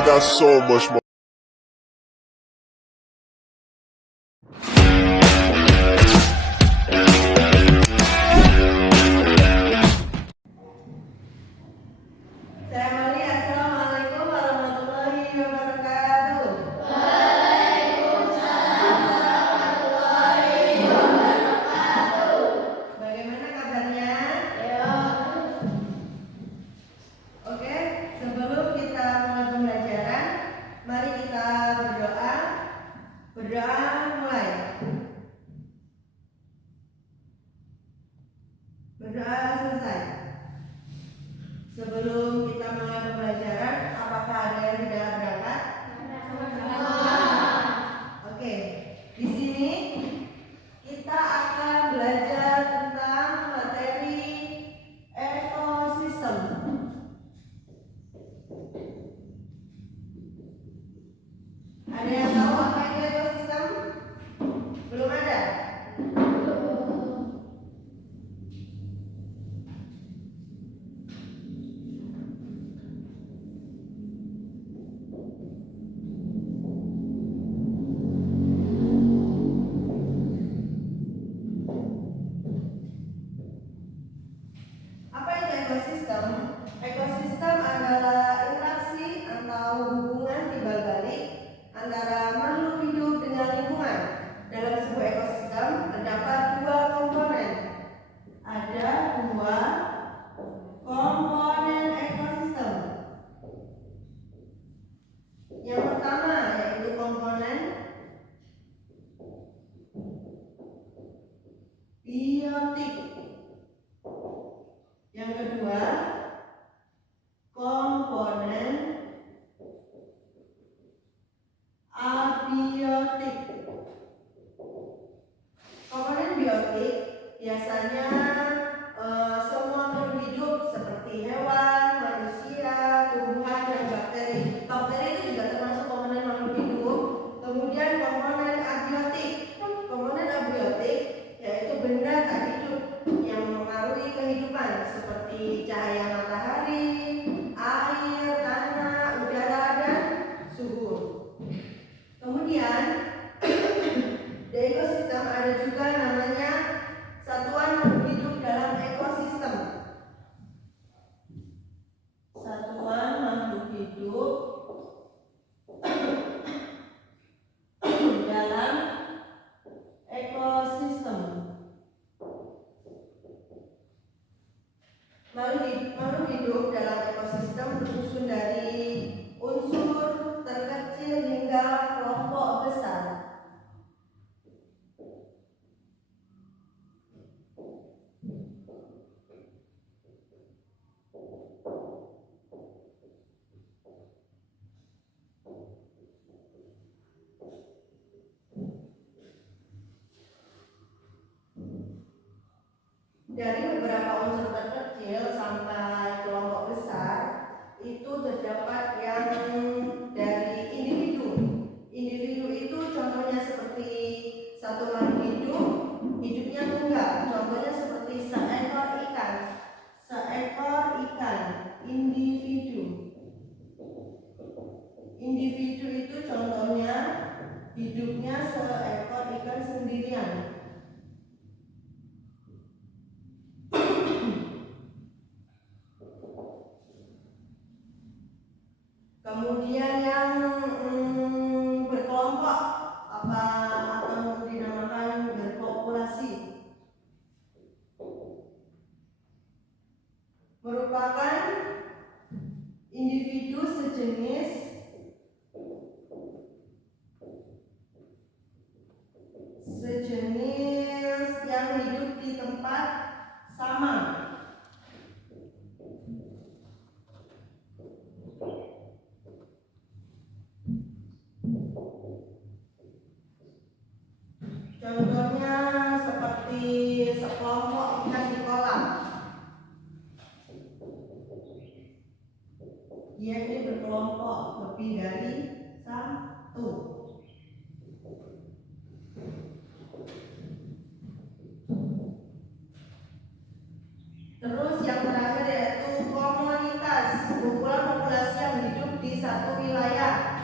I got so much more. Assalamualaikum warahmatullahi wabarakatuh. Bagaimana kabarnya? Oke, sebelum kita mulai pembelajaran, mari kita berdoa. Berdoa mulai. Berdoa selesai. Sebelum kita mulai pembelajaran, apakah ada yang tidak berangkat? Oke, di sini kita akan belajar tentang materi ekosistem. Ada yang tahu apa itu ekosistem? Belum ada? Apa itu ekosistem? Ekosistem adalah interaksi atau hubungan timbal balik antara makhluk hidup dengan lingkungan. Dalam sebuah ekosistem terdapat dua komponen. Ada dua komponen ekosistem. Yang pertama yaitu komponen biotik. Yang kedua, komponen abiotik. Komponen biotik biasanya semua makhluk hidup seperti hewan, manusia, tumbuhan, dan bakteri. Bakteri itu juga termasuk komponen makhluk hidup. Kemudian komponen abiotik. Komponen abiotik yaitu benda tak hidup yang mempengaruhi kehidupan seperti cahaya matahari, air, tanah, udara, dan suhu. Kemudian di ekosistem ada juga namanya satuan makhluk hidup dalam ekosistem. Satuan makhluk hidup dalam ekosistem. Makhluk hidup dalam ekosistem tersusun dari unsur terkecil hingga kelompok besar. Dari beberapa unsur terkecil sampai kelompok besar itu terdapat yang dari individu. Individu itu contohnya seperti satu makhluk hidup, hidupnya tunggal. Contohnya seperti seekor ikan. Seekor ikan, individu. Individu itu contohnya hidupnya seekor ikan sendirian. Kemudian yang berkelompok atau dinamakan berpopulasi merupakan individu sejenis yang hidup di tempat sama. Contohnya seperti sekelompok ikan di kolam. Dia ini berkelompok lebih dari satu. Terus yang terakhir yaitu komunitas, kumpulan populasi yang hidup di satu wilayah.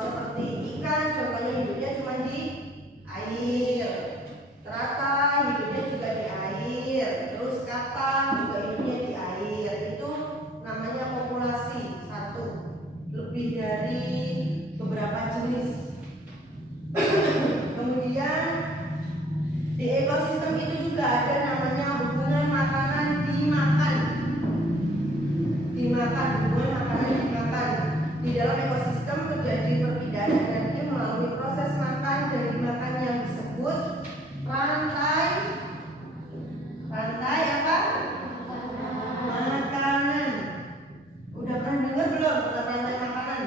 Seperti ikan, contohnya hidupnya cuma di air. Teratai hidupnya juga di air. Terus kata juga hidupnya di air. Itu namanya populasi satu. Lebih dari beberapa jenis. Kemudian di ekosistem itu juga ada namanya hubungan makanan dimakan. Hubungan makanan dimakan. Di dalam ekosistem terjadi perpindahan energi melalui proses makan dan dimakan yang disebut rantai apa? Makanan. Udah pernah dengar belum tentang rantai makanan?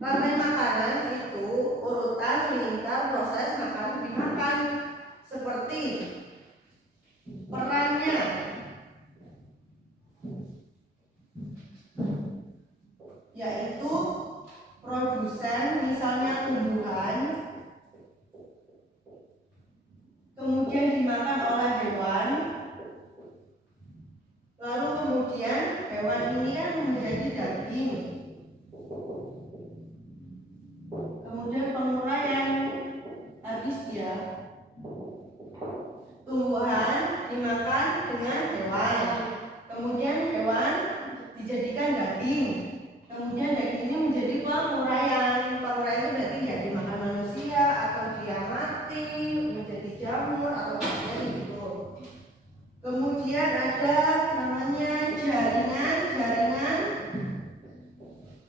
Rantai makanan itu urutan lingkar proses makan dimakan, seperti perannya yaitu produsen, misalnya tumbuhan, kemudian dimakan oleh hewan, lalu kemudian hewan ini kan menjadi daging, kemudian penguraian habis dia. Tumbuhan dimakan dengan hewan, kemudian hewan dijadikan daging, kemudian dagingnya menjadi penguraian. Penguraian itu berarti ya dimakan manusia atau dia mati menjadi jamur atau apa gitu. Kemudian ada namanya jaringan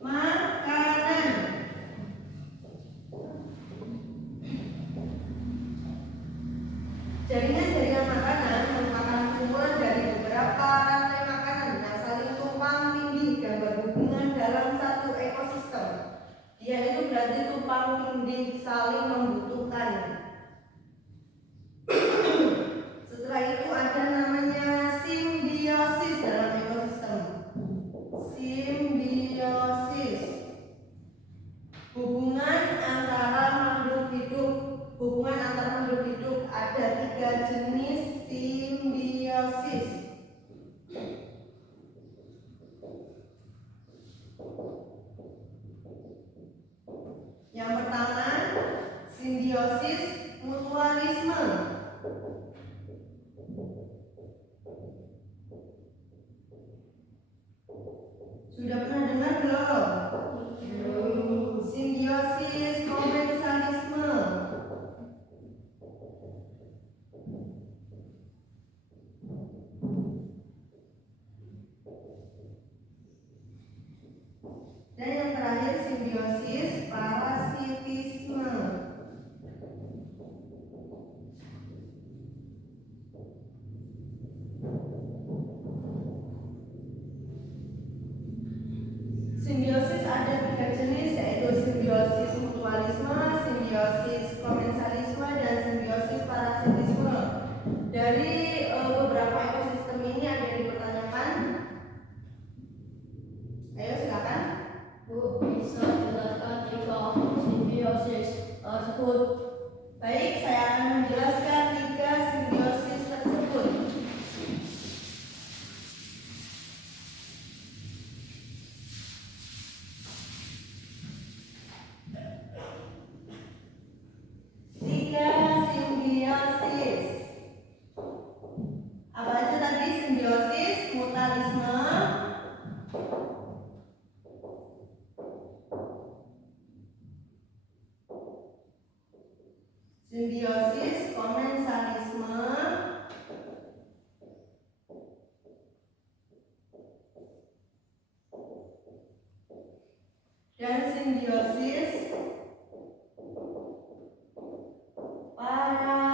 makanan. Jaringan makanan merupakan kumpulan dari beberapa rantai makanan yang saling tumpang tindih dan berhubungan dalam satu ekosistem. Dia itu berarti tumpang tindih, saling membutuhkan. Setelah itu ada namanya simbiosis dalam ekosistem. Simbiosis, hubungan antara makhluk hidup. Hubungan antara makhluk hidup ada 3 jenis simbiosis. Yang pertama, simbiosis mutualisme. Sudah pernah dengar belum? Simbiosis komensalisme. Dan yang terakhir simbiosis parasitisme. Simbiosis ada 3 jenis, yaitu simbiosis mutualisme, simbiosis komensalisme, dan simbiosis parasitisme. Dari beberapa ekosistem ini ada yang dipertanyakan? Ayo silakan. Bu, bisa jelaskan 3 simbiosis tersebut? Baik, saya akan menjelaskan 3 simbiosis tersebut. Apa aja tadi? Simbiosis, mutualisme, simbiosis komensalisme, dan simbiosis parasitisme.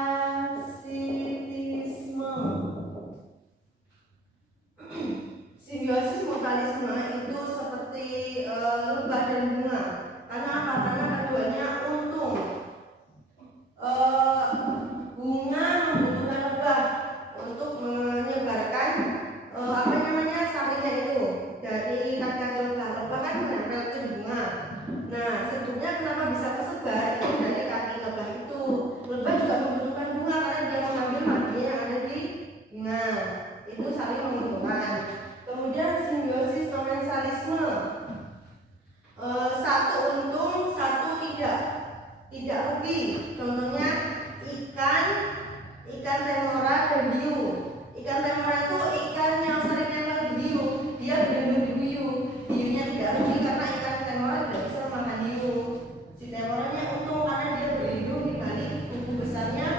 Ikan temora itu ikan yang sering nempel di hiu. Dia berlindung di hiu. Hiunya tidak rugi karena ikan temora tidak bisa makan hiu. Si temoranya untung karena dia berlindung di balik kuku besarnya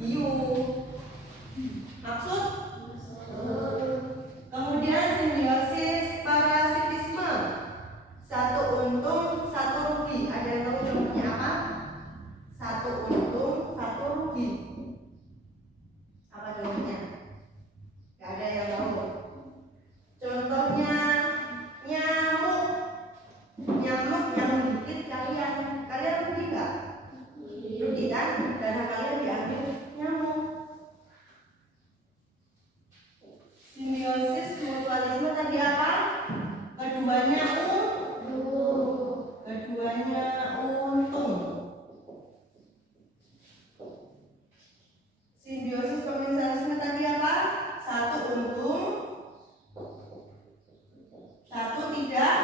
hiu. Maksud? Kemudian simbiosis parasitisme. Satu untung, satu rugi. Ada yang tahu contohnya apa? Satu untung, satu rugi. Apa contohnya? Gak ada yang tahu. Contohnya nyamuk. Nyamuk yang menggigit kalian. Kalian rugi nggak? Rugi kan? Darah kalian diambil nyamuk. Simbiosis mutualisme tadi apa? Keduanya untung. Simbiosis komensalisme tadi apa? Satu untung, satu tidak.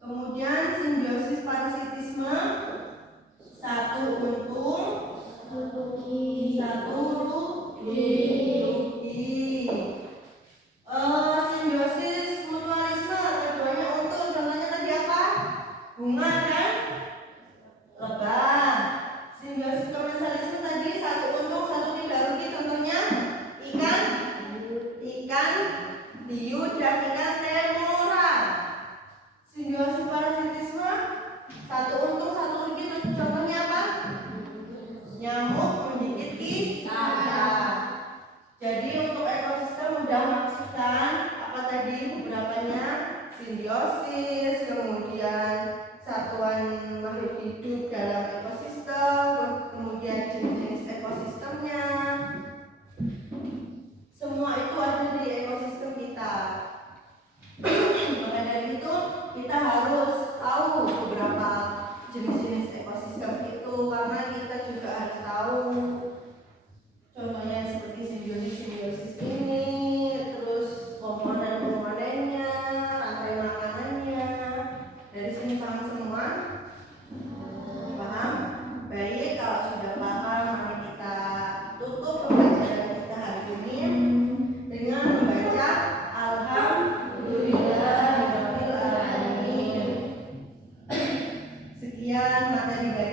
Kemudian simbiosis parasitisme, satu untung, satu rugi. Simbiosis mutualisme, keduanya untung. Contohnya tadi apa? Bunga dan lebah. Simbiosis komensalisme tadi satu untung, satu tidak rugi. Contohnya ikan hiu dan ikan temora. Simbiosis parasitisme satu untung, satu rugi. Contohnya apa? Nyamuk menggigit kita. Jadi untuk ekosistem udah maksudkan apa tadi beberapanya? Simbiosis, kemudian satuan makhluk hidup dalam ekosistem, kemudian jenis-jenis ekosistemnya. Semua itu ada di ekosistem kita. Maka dari itu kita harus tahu beberapa jenis-jenis ekosistem itu karena kita juga harus tahu contohnya seperti simbiosis ini, terus komponen-komponennya, rantai makanannya. Dari sini paham semua? Paham? Baik, kalau sudah paham mari kita tutup pembelajaran kita hari ini dengan membaca Alhamdulillahirabbil alamin. Sekian materi dari